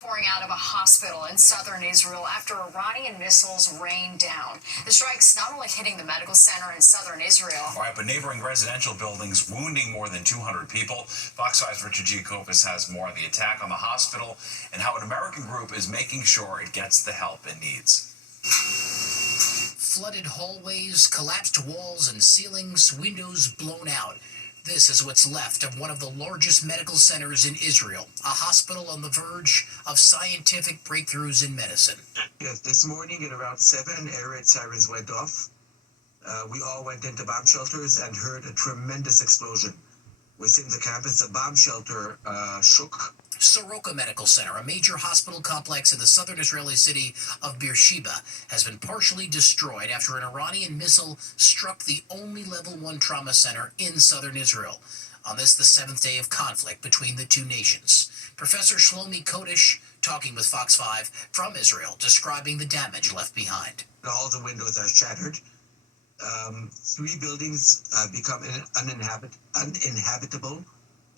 Pouring out of a hospital in southern Israel after Iranian missiles rained down. The strikes not only hitting the medical center in southern Israel. All right, but neighboring residential buildings wounding more than 200 people. Fox 5's Richard Giacopoulos has more on the attack on the hospital and how an American group is making sure it gets the help it needs. Flooded hallways, collapsed walls and ceilings, windows blown out. This is what's left of one of the largest medical centers in Israel, a hospital on the verge of scientific breakthroughs in medicine. Yes, this morning at around 7, air raid sirens went off. We all went into bomb shelters and heard a tremendous explosion. Within the campus, a bomb shelter shook. Soroka Medical Center, a major hospital complex in the southern Israeli city of Beersheba, has been partially destroyed after an Iranian missile struck the only level 1 trauma center in southern Israel. On this, the 7th day of conflict between the two nations. Professor Shlomi Kodesh talking with Fox 5 from Israel, describing the damage left behind. All the windows are shattered. 3 buildings become uninhabitable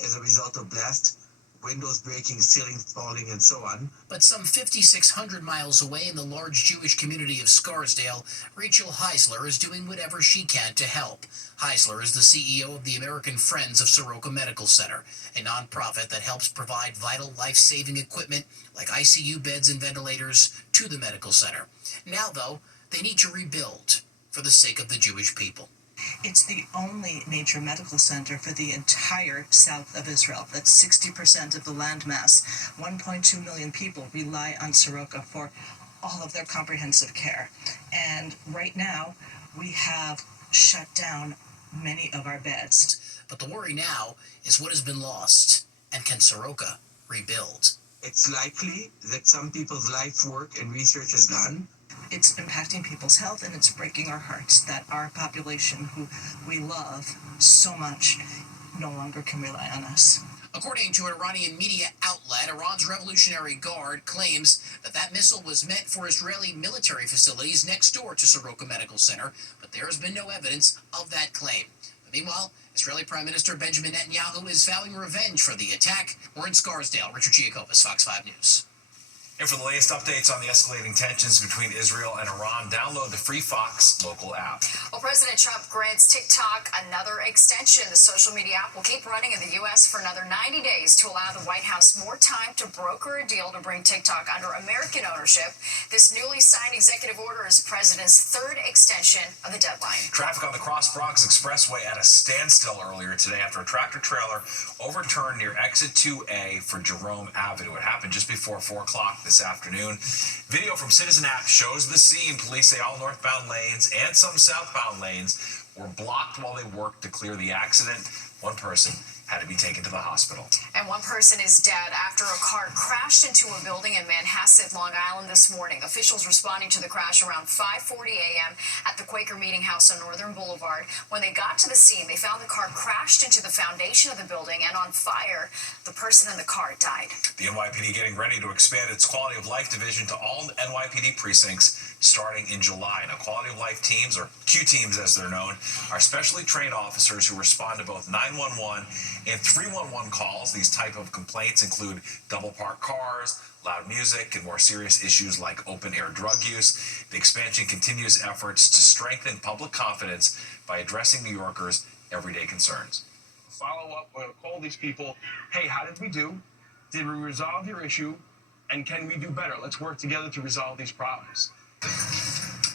as a result of blast. Windows breaking, ceilings falling, and so on. But some 5,600 miles away in the large Jewish community of Scarsdale, Rachel Heisler is doing whatever she can to help. Heisler is the CEO of the American Friends of Soroka Medical Center, a nonprofit that helps provide vital life-saving equipment like ICU beds and ventilators to the medical center. Now, though, they need to rebuild for the sake of the Jewish people. It's the only major medical center for the entire south of Israel. That's 60% of the landmass. 1.2 million people rely on Soroka for all of their comprehensive care. And right now, we have shut down many of our beds. But the worry now is what has been lost, and can Soroka rebuild? It's likely that some people's life work and research is gone. It's impacting people's health, and it's breaking our hearts that our population, who we love so much, no longer can rely on us. According to an Iranian media outlet, Iran's Revolutionary Guard claims that missile was meant for Israeli military facilities next door to Soroka Medical Center, but there has been no evidence of that claim. But meanwhile, Israeli Prime Minister Benjamin Netanyahu is vowing revenge for the attack. We're in Scarsdale. Richard Giacopoulos, Fox 5 News. And for the latest updates on the escalating tensions between Israel and Iran, download the free Fox local app. Well, President Trump grants TikTok another extension. The social media app will keep running in the U.S. for another 90 days to allow the White House more time to broker a deal to bring TikTok under American ownership. This newly signed executive order is the president's 3rd extension of the deadline. Traffic on the Cross Bronx Expressway at a standstill earlier today after a tractor trailer overturned near exit 2A for Jerome Avenue. It happened just before 4 o'clock this afternoon. Video from Citizen App shows the scene. Police say all northbound lanes and some southbound lanes were blocked while they worked to clear the accident. One person had to be taken to the hospital. And one person is dead after a car crashed into a building in Manhasset, Long Island this morning. Officials responding to the crash around 5:40 a.m. at the Quaker Meeting House on Northern Boulevard. When they got to the scene, they found the car crashed into the foundation of the building and on fire. The person in the car died. The NYPD getting ready to expand its quality of life division to all NYPD precincts starting in July. Now, quality of life teams, or Q teams as they're known, are specially trained officers who respond to both 911 and 311 calls. These type of complaints include double parked cars, loud music, and more serious issues like open air drug use. The expansion continues efforts to strengthen public confidence by addressing New Yorkers' everyday concerns. Follow up, we're going to call these people. Hey, how did we do? Did we resolve your issue? And can we do better? Let's work together to resolve these problems.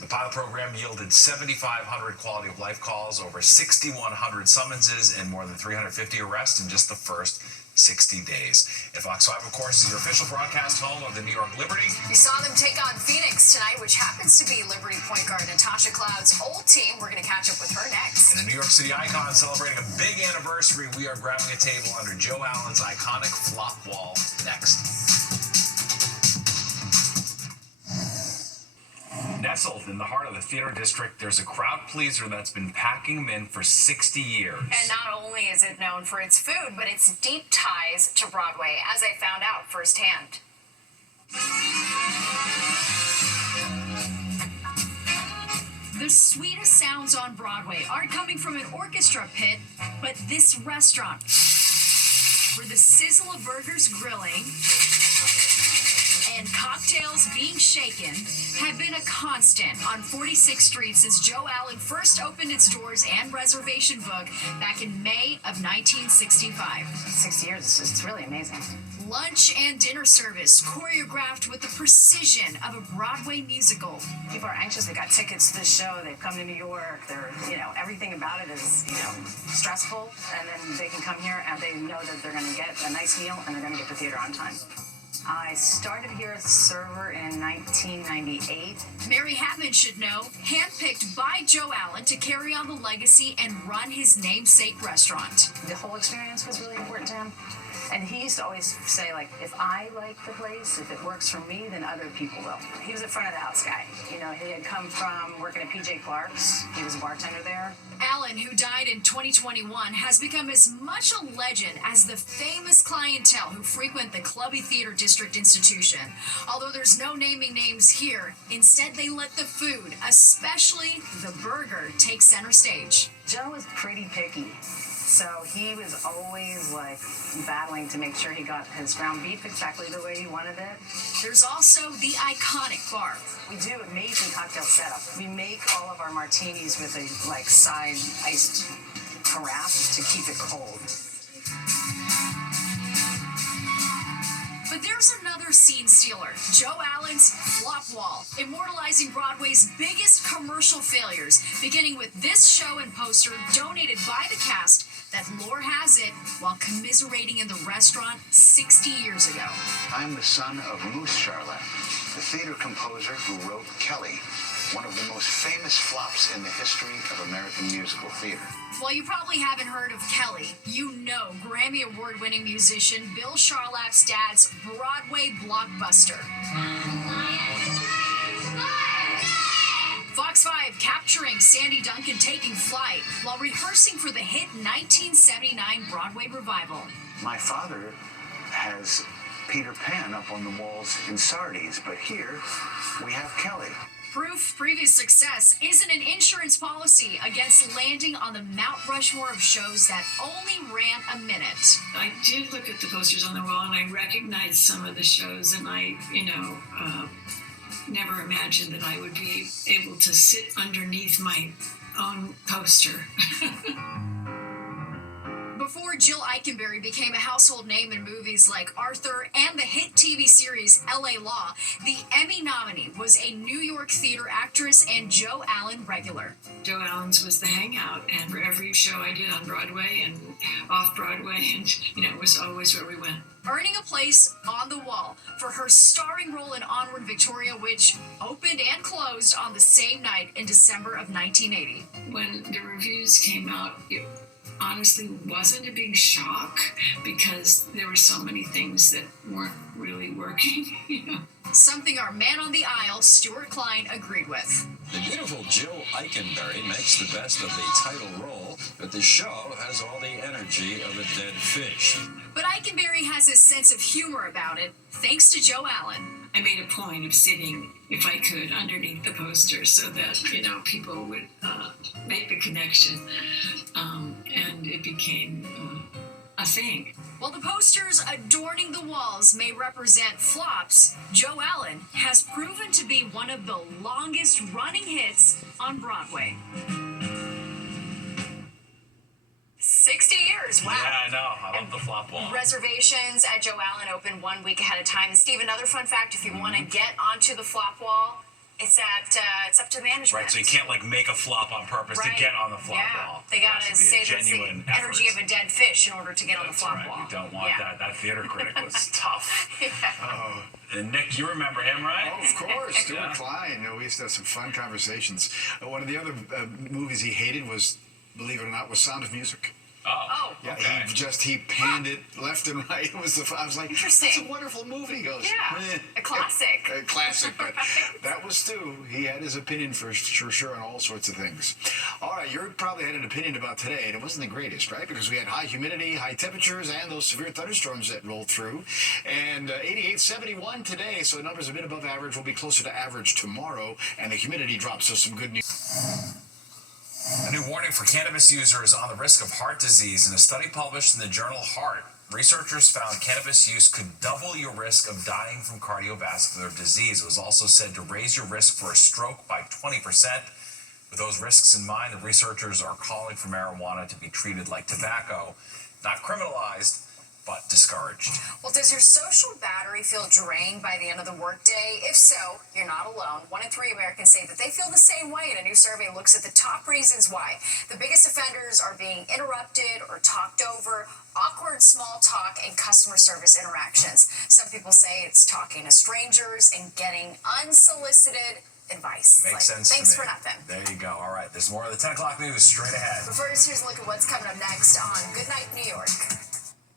The pilot program yielded 7,500 quality of life calls, over 6,100 summonses, and more than 350 arrests in just the first 60 days. And Fox 5, of course, is your official broadcast home of the New York Liberty. We saw them take on Phoenix tonight, which happens to be Liberty point guard Natasha Cloud's old team. We're going to catch up with her next. And a New York City icon celebrating a big anniversary. We are grabbing a table under Joe Allen's iconic flop wall next. Nestled in the heart of the theater district, there's a crowd pleaser that's been packing them in for 60 years. And not only is it known for its food, but its deep ties to Broadway, as I found out firsthand. The sweetest sounds on Broadway aren't coming from an orchestra pit, but this restaurant, where the sizzle of burgers grilling coattails being shaken have been a constant on 46th Street since Joe Allen first opened its doors and reservation book back in May of 1965. 60 years, it's really amazing. Lunch and dinner service choreographed with the precision of a Broadway musical. People are anxious. They got tickets to the show. They've come to New York. They're, everything about it is, stressful. And then they can come here and they know that they're going to get a nice meal and they're going to get the theater on time. I started here as a server in 1998. Mary Hammond should know, handpicked by Joe Allen to carry on the legacy and run his namesake restaurant. The whole experience was really important to him. And he used to always say, if I like the place, if it works for me, then other people will. He was a front of the house guy. He had come from working at PJ Clark's. He was a bartender there. Allen, who died in 2021, has become as much a legend as the famous clientele who frequent the Clubby Theater District institution. Although there's no naming names here, instead they let the food, especially the burger, take center stage. Joe was pretty picky. So he was always battling to make sure he got his ground beef exactly the way he wanted it. There's also the iconic bar. We do amazing cocktail setup. We make all of our martinis with a side iced carafe to keep it cold. But there's another scene stealer, Joe Allen's Flop Wall, immortalizing Broadway's biggest commercial failures, beginning with this show and poster donated by the cast that lore has it while commiserating in the restaurant 60 years ago. I'm the son of Moose Charlap, the theater composer who wrote Kelly, one of the most famous flops in the history of American musical theater. While you probably haven't heard of Kelly, you know Grammy Award-winning musician Bill Charlap's dad's Broadway blockbuster. Fox 5 capturing Sandy Duncan taking flight while rehearsing for the hit 1979 Broadway revival. My father has Peter Pan up on the walls in Sardi's, but here we have Kelly. Proof previous success isn't an insurance policy against landing on the Mount Rushmore of shows that only ran a minute. I did look at the posters on the wall and I recognized some of the shows, and I, never imagined that I would be able to sit underneath my own poster. Before Jill Eikenberry became a household name in movies like Arthur and the hit TV series L.A. Law, the Emmy nominee was a New York theater actress and Joe Allen regular. Joe Allen's was the hangout, and for every show I did on Broadway and off-Broadway, and, it was always where we went. Earning a place on the wall for her starring role in Onward Victoria, which opened and closed on the same night in December of 1980. When the reviews came out, it honestly wasn't a big shock because there were so many things that weren't really working, Something our man on the aisle, Stuart Klein, agreed with. The beautiful Jill Eikenberry makes the best of the title role, but the show has all the energy of a dead fish. But Eikenberry has a sense of humor about it, thanks to Joe Allen. I made a point of sitting, if I could, underneath the poster so that, people would make the connection. And it became a thing. While the posters adorning the walls may represent flops, Joe Allen has proven to be one of the longest running hits on Broadway. 60 years, wow. Yeah, I know. I love the flop wall. Reservations at Joe Allen open 1 week ahead of time. And Steve, another fun fact, if you want to get onto the flop wall, it's up to management. Right, so you can't make a flop on purpose to get on the flop wall. They gotta say that's the energy of a dead fish in order to get on the flop wall. You don't want that. That theater critic was tough. Yeah. And Nick, you remember him, right? Oh, of course, Stuart Klein. We used to have some fun conversations. One of the other movies he hated was, believe it or not, was Sound of Music. Oh, yeah, okay. He panned it left and right. I was like, interesting. That's a wonderful movie. He goes, a classic. A classic, but that was Stu. He had his opinion for sure on all sorts of things. All right, you probably had an opinion about today, and it wasn't the greatest, right? Because we had high humidity, high temperatures, and those severe thunderstorms that rolled through. And 88.71 today, so numbers a bit above average. Will be closer to average tomorrow, and the humidity drops, so some good news. A new warning for cannabis users on the risk of heart disease in a study published in the journal Heart. Researchers found cannabis use could double your risk of dying from cardiovascular disease. It was also said to raise your risk for a stroke by 20%. With those risks in mind, the researchers are calling for marijuana to be treated like tobacco, not criminalized, but discouraged. Well, does your social battery feel drained by the end of the workday? If so, you're not alone. 1 in 3 Americans say that they feel the same way, and a new survey looks at the top reasons why. The biggest offenders are being interrupted or talked over, awkward small talk, and customer service interactions. Some people say it's talking to strangers and getting unsolicited advice. Makes sense to me. Thanks for nothing. There you go. All right, there's more of the 10 o'clock news straight ahead. But first, here's a look at what's coming up next on Good Night New York.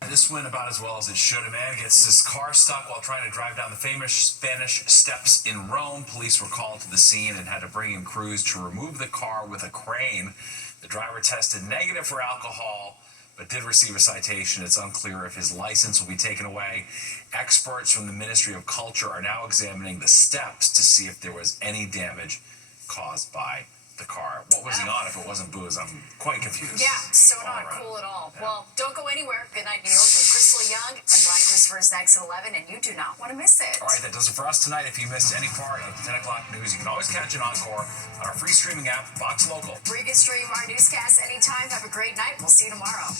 This went about as well as it should. A man gets his car stuck while trying to drive down the famous Spanish Steps in Rome. Police were called to the scene and had to bring in crews to remove the car with a crane. The driver tested negative for alcohol, but did receive a citation. It's unclear if his license will be taken away. Experts from the Ministry of Culture are now examining the steps to see if there was any damage caused by the car. What was he on if it wasn't booze? I'm quite confused. Yeah, so not cool at all. Yeah. Well, don't go anywhere. Good Night New York with Crystal Young and Brian Christopher is next at 11, and you do not want to miss it. All right, that does it for us tonight. If you missed any part of the 10 o'clock news, you can always catch an encore on our free streaming app, Fox Local. Where you can stream our newscasts anytime. Have a great night. We'll see you tomorrow.